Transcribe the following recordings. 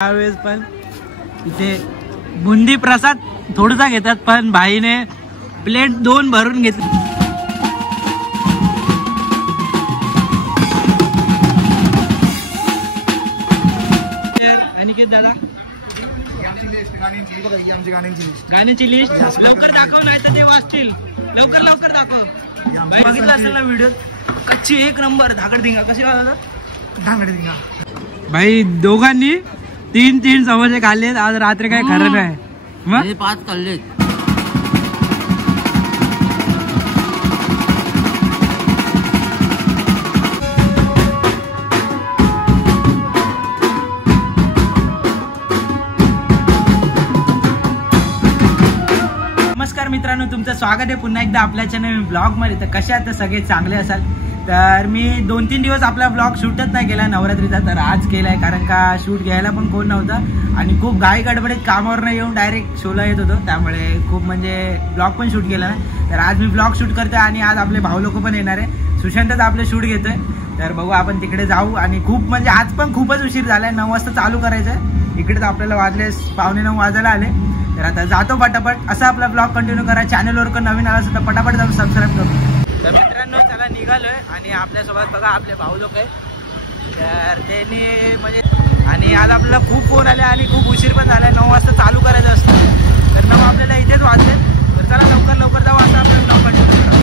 त्यावेळेस पण इथे बुंदी प्रसाद थोडासा घेतात, पण भाईने प्लेट 2 भरून घेतली. अनिकेत दादा गाण्याची लिस्ट लवकर दाखव, नाही तर ते वाचतील. लवकर लवकर दाखव. बघितलं असेल ना व्हिडिओ, कच्ची 1 नंबर धाकडधिंगा. कशी वाजवतात धाकडधिंगा. भाई दोघांनी 3 समोसे खाल्लेत आज रात्री, काय खरं नाही. मग 5 खाल्लेत. नमस्कार मित्रांनो, तुमचं स्वागत आहे पुन्हा एकदा आपल्या चॅनल ब्लॉग मध्ये. तर कसे आहात सगळे? चांगले असाल. तर मी 2-3 दिवस आपला ब्लॉग शूटच नाही केला नवरात्रीचा, तर आज केलाय. कारण का शूट घ्यायला पण कोण नव्हतं आणि खूप घाई गडबडीत कामावर नाही येऊन डायरेक्ट शोला येत होतो, त्यामुळे खूप म्हणजे ब्लॉग पण शूट केला नाही. तर आज मी ब्लॉग शूट करतोय आणि आज आपले भाऊ लोक पण येणार आहे. सुशांतच आपले शूट घेतोय, तर बघू आपण तिकडे जाऊ. आणि खूप म्हणजे आज पण खूपच उशीर झालाय. 9 वाजता चालू करायचंय. इकडे तर आपल्याला वाजले 9:15 वाजायला आले. तर आता जातो पटापट. असा आपला ब्लॉग कंटिन्यू करा. चॅनलवर नवीन आला असेल तर पटापट जाऊन सबस्क्राईब करू. तर मित्रांनो चला निघालोय आणि आपल्यासोबत बघा आपले भाऊ लोक आहे. तर त्यांनी म्हणजे आणि आज आपल्याला खूप फोन आले आणि खूप उशीर पण झालाय. 9 वाजता चालू करायचं असतं, तर 9 आपल्याला इथेच वाजले. तर चला लवकर लवकर जाऊ. आता आपलं ब्लॉग कंटिन्यू करा.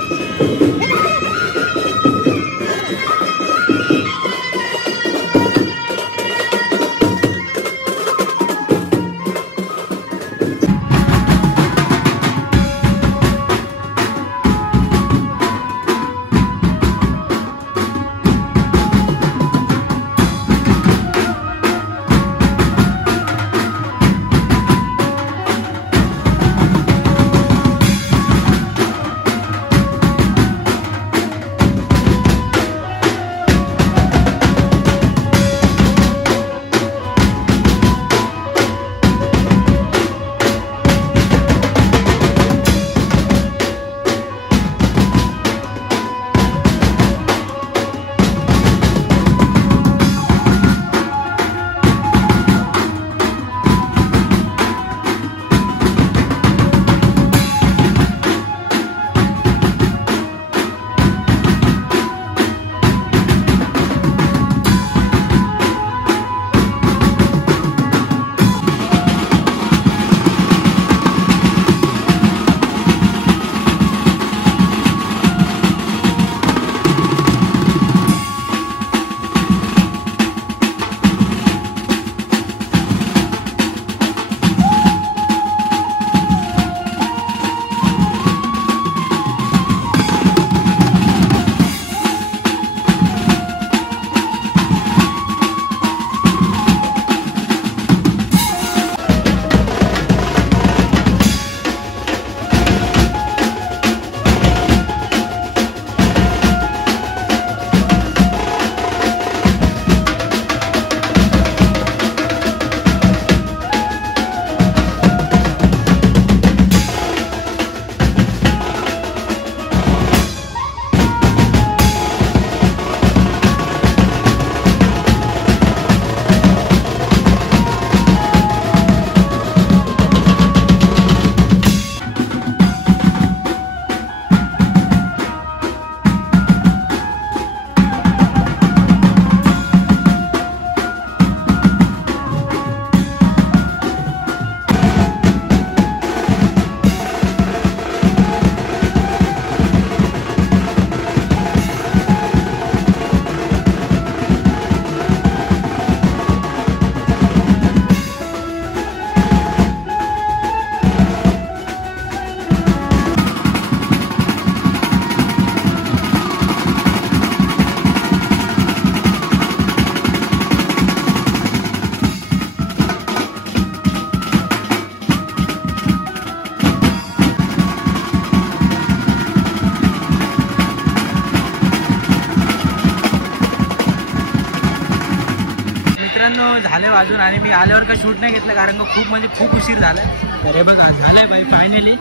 झाले वाजून आणि मी आल्यावर का शूट नाही घेतलं, कारण का खूप म्हणजे खूप उशीर झाला. तर हे बघा झालंय भाई फायनली.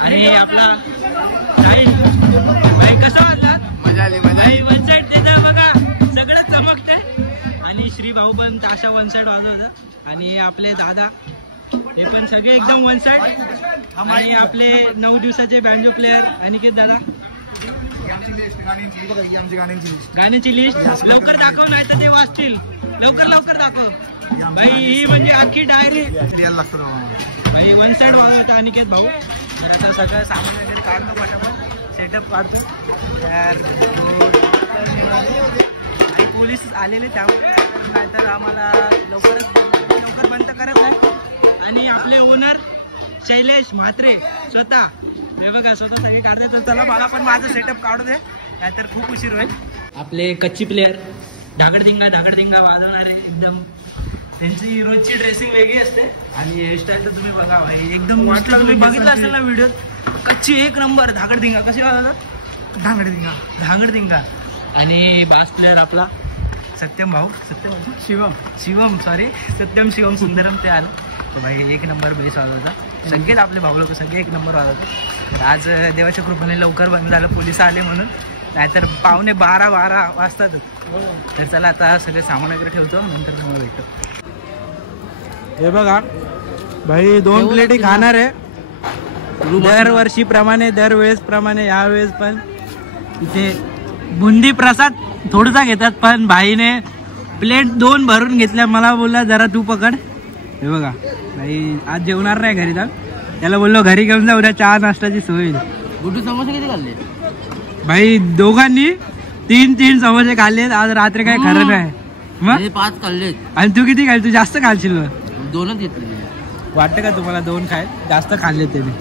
आणि आपला भाई कसा वाटला? मजा आली. वन साइड देता बघा सगळं चमकतंय. आणि श्री भाऊ पण ताशा वन साइड वाजवतात आणि आपले दादा हे पण सगळे एकदम वन साइड आणि आपले 9 दिवसाचे बँजो प्लेअर अनिकेत दादा. गाण्याची लिस्ट लवकर दाखव नाही तर ते वाचतील. लवकर दाखव भाई. ही म्हणजे अख्खी डायरी भाई वन साइड वाजवता अनिकेत भाऊ. आता सगळं सामान वगैरे काढतो पटापट सेटअप काढतो. आणि पोलीस आलेले त्यामुळे नाहीतर आम्हाला लवकर बंद करत नाही. आणि आपले ओनर शैलेश म्हात्रे स्वतः हे बघा स्वतः सगळे काढते. तर चला मला पण माझं सेटअप काढू दे नाहीतर खूप उशीर होईल. आपले कच्ची प्लेअर धागडधिंगा वाजवणारे एकदम त्यांची रोजची ड्रेसिंग वेगळी असते आणि हेअरस्टाईल तर तुम्ही बघा भाई एकदम वाटलं. तुम्ही बघितलं असेल ना व्हिडिओ. कच्ची एक नंबर धागडधिंगा कशी वाजवतात धागडधिंगा. आणि बास प्लेअर आपला सत्यम शिवम सुंदरम ते आलं तर भाई एक नंबर बेस वाजवता. सगळेच आपले भाऊ लोक सगळे एक नंबर वाजवतात. आज देवाच्या कृपेने लवकर बंद झालं पोलिस आले म्हणून नाहीतर 11:15 वाजतात. तर चला आता सगळे सामान वगैरे ठेवतो नंतर मग भेटतो. हे बघा भाई 2 प्लेटी खाणार आहे दरवेळेस प्रमाणे यावेळेस पण इथे बुंदी प्रसाद थोडासा घेतात पण भाईने प्लेट 2 भरून घेतल्या. मला बोलला जरा तू पकड. हे बघा भाई आज जेवणार नाही घरी जाऊन. त्याला बोललो घरी घेऊन जा उद्या चहा नाश्त्याची सोय. गुड्डू समोसे किती खाल्ले भाई दोघांनी 3 समोसे खाल्लेत. आज रात्री काय खरं नाही. मग 5 खाल्लेत. आणि तू किती खाल? तू जास्त खालशील. 2च घेतले. वाटतं का तुम्हाला 2 खाय? जास्त खाल्ले त्याने.